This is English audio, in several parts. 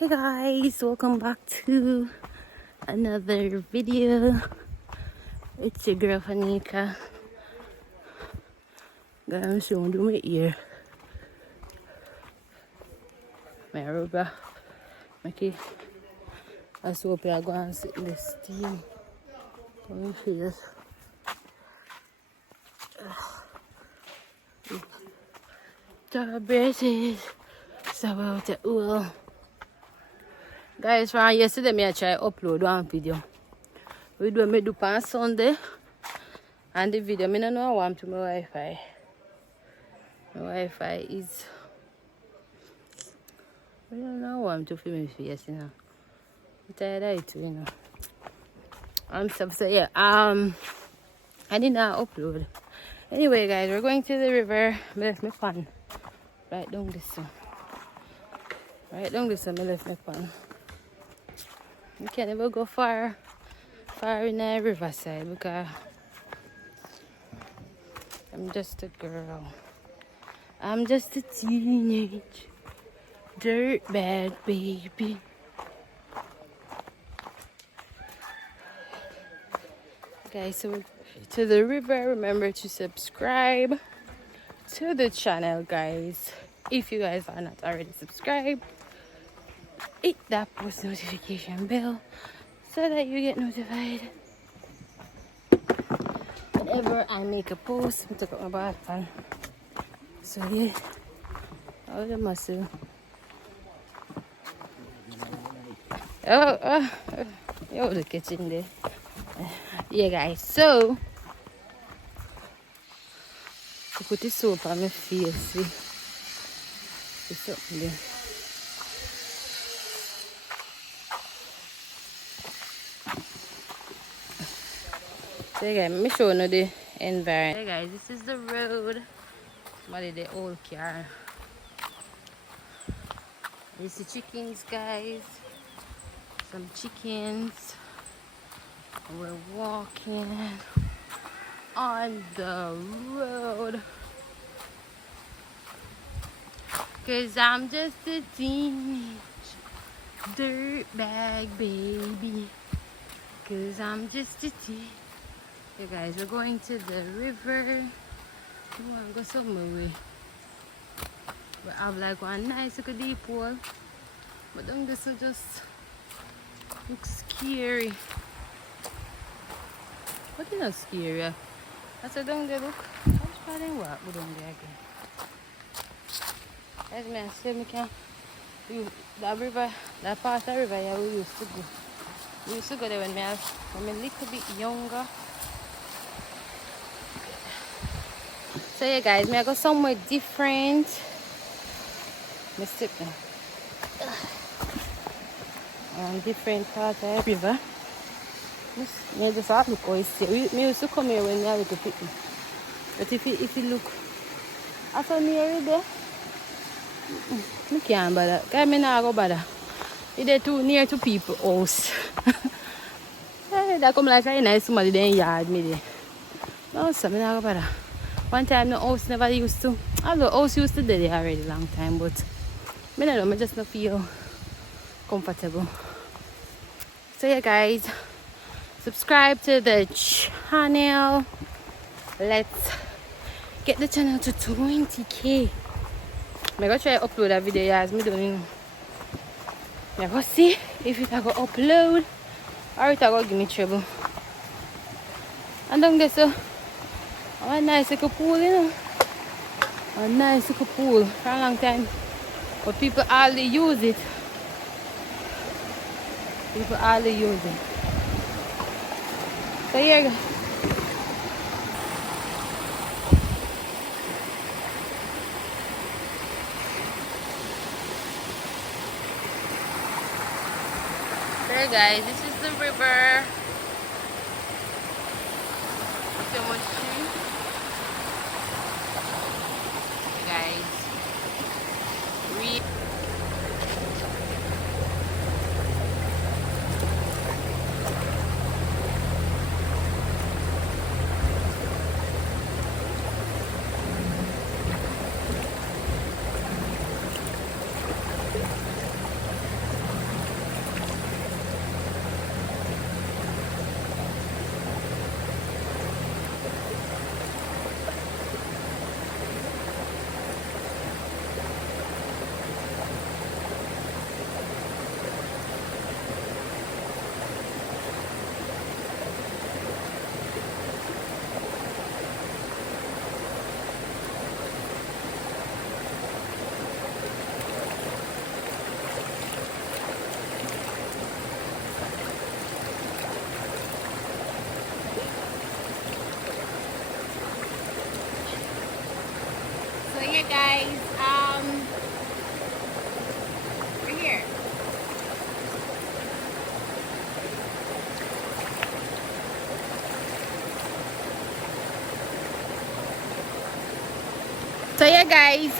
Hey guys, welcome back to another video. It's your girl Fanika. I'm showing you my ear. My rubber. Okay. I hope I go and sit in the steam. Let me feel. The braces. So about the oil. Guys, from yesterday I try upload one video. We do me do on Sunday. And the video I don't know I want to my Wi-Fi. My Wi-Fi is I don't know I want to film my face, you know. I'm tired of it, you know. So yeah, I did not upload. Anyway guys, we're going to the river. I left my pan. Right down this one. Right down this one, I left my pan. You can never go far in the riverside because I'm just a girl. I'm just a teenage dirtbag baby. Guys, so to the river, remember to subscribe to the channel, guys. If you guys are not already subscribed, hit that post notification bell so that you get notified whenever I make a post. I'm talking about fun. So yeah, all the muscle. Oh, the kitchen there. Yeah, guys. So I put the soap on my face. See, it's up there. So yeah, guys, let me show you the environment. Hey guys, this is the road. Somebody the old car. This is chickens, guys. Some chickens. We're walking on the road. Cause I'm just a teenage dirtbag baby. Cause I'm just a teen. Hey guys, we're going to the river. We want to go somewhere. We have like one nice little deep hole. But don't this will just look scary. But it's not scary. I said don't they look. I was trying to walk but don't they again. As me I said me can that river, that part of the river yeah, we used to go. We used to go there when I'm a little bit younger. So yeah guys, may I go somewhere different. Me step now. Different part of the river. Me just have to look how it's there. Me used to come here when I was little bit. But if you look after me every day, I can't bother. Because I not go bother. If they're too near to people's house. That come like a nice somebody then yard me there. No, so I not go bother. One time the house never used to. Although the house used to be there already long time, but I don't know, I just don't feel comfortable. So yeah guys, subscribe to the channel. Let's get the channel to 20k. I'm gonna try to upload a video as me doing. I'm gonna see if it will upload or it will give me trouble. And don't get so a nice little pool, you know. A nice little pool for a long time. But people hardly use it. People hardly use it. So here you go. There guys, this is the river. So much tree. Guys, yeah guys,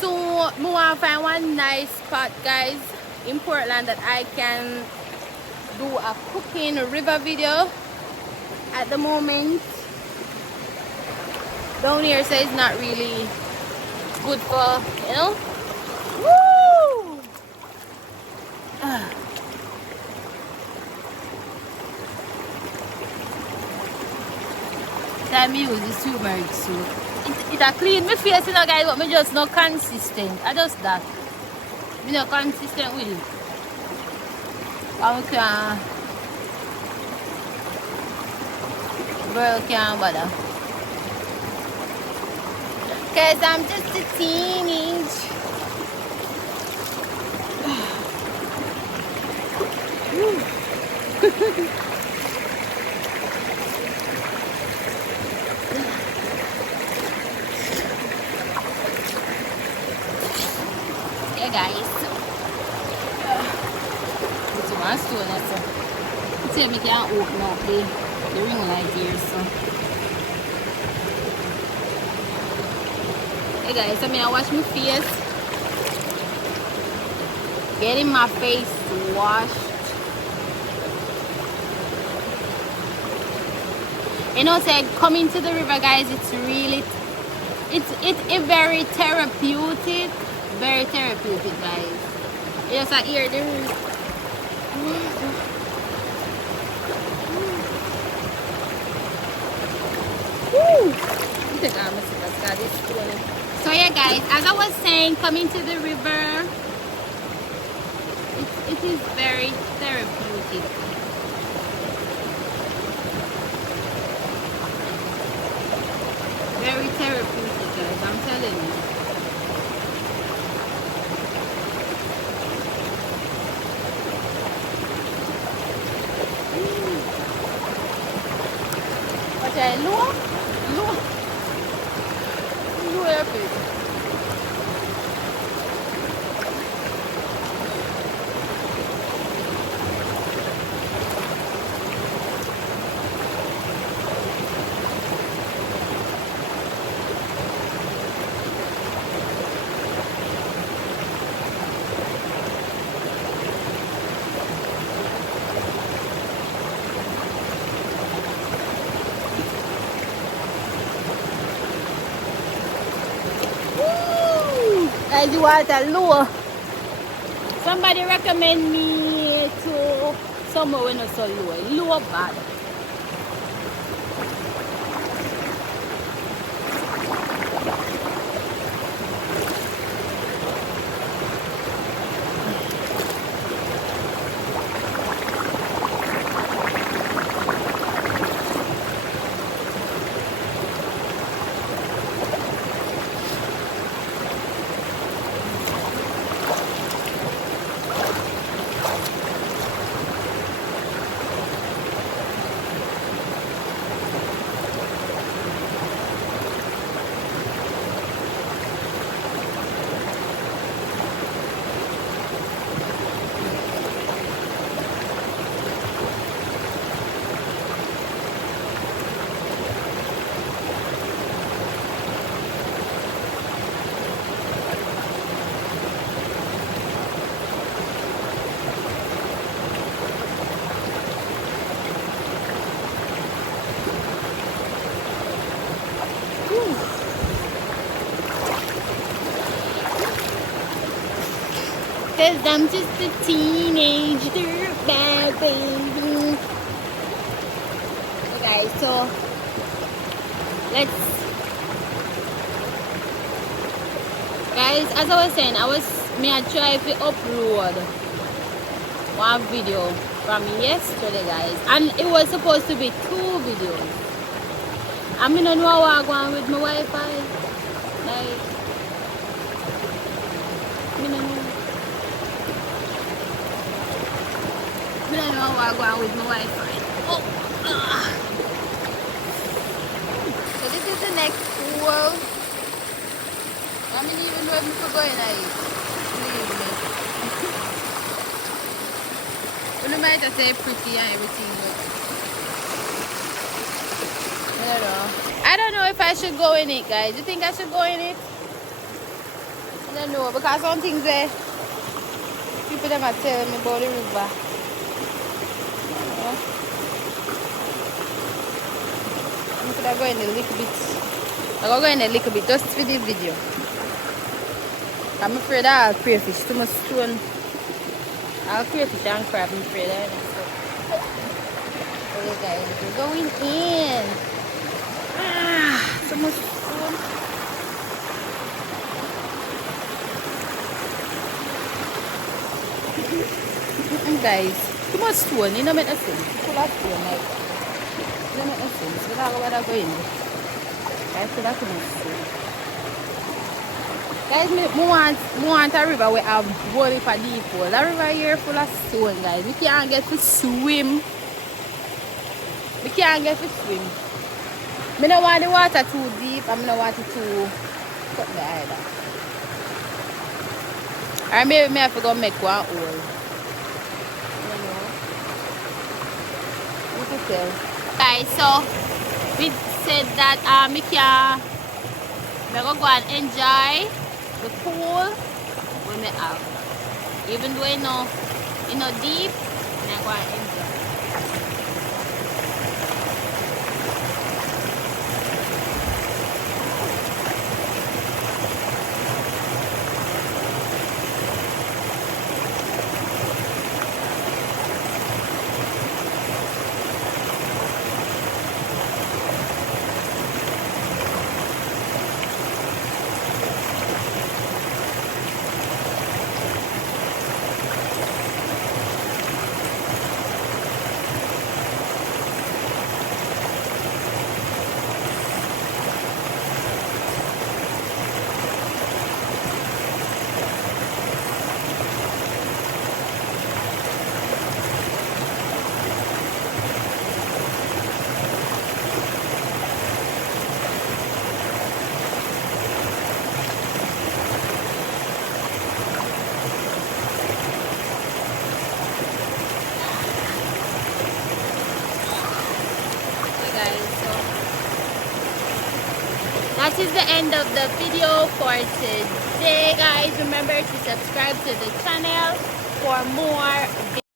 so I want to find one nice spot guys in Portland that I can do a cooking river video. At the moment down here, so it's not really good for, you know. Woo! That me use the turmeric soup. It a clean my face, you know guys, but me just not consistent. I just that. Me not consistent with it. I can't. Girl can't bother. Cause I'm just a teenage. Yeah guys. This one stone that's say me can't open up the ring light here, so. Hey guys, so I wash my face. Getting my face washed. You know, said coming to the river guys, it's really it's very therapeutic. Very therapeutic guys. Yes, I hear the so yeah guys, as I was saying, coming to the river, it is very therapeutic. Very therapeutic guys, I'm telling you. Look epic. Guys, the water low. Somebody recommend me to somewhere when it's so low. Low bad. Cause I'm just a teenage dirtbag baby. Okay, so let's, guys, as I was saying, I try to upload one video from yesterday guys, and it was supposed to be 2 videos. I mean, I don't know how I'm going with my Wi-Fi. Like, I don't know. I don't know how I'm going with my Wi-Fi. Oh, so this is the next pool. I mean, even though I'm going out, believe me. Well, you might just say pretty and everything, but I don't know. I don't know if I should go in it, guys. You think I should go in it? I don't know, because some things there, people never tell me about the river. I'm gonna go in a little bit. I'm gonna go in a little bit just for the video. I'm afraid I'll crayfish too much stone. I'll crayfish and crab, I'm afraid. Okay, guys, we're going in. So much stone. Guys, too much stone. You know what I'm saying? Full of stone like that. You know what I'm saying? So that's where I'm going. Guys, so that's too much stone. Guys, I want a river where I have one for deep hole. That river here full of stone, guys. We can't get to swim. We can't get to swim. I don't want the water too deep. I don't want it too cut the either. Or maybe I have to go make one hole. You can tell. Guys, so we said that we're gonna go and enjoy the pool when we have. Even though you know deep, we're going to enjoy. That is the end of the video for today, guys. Remember to subscribe to the channel for more videos.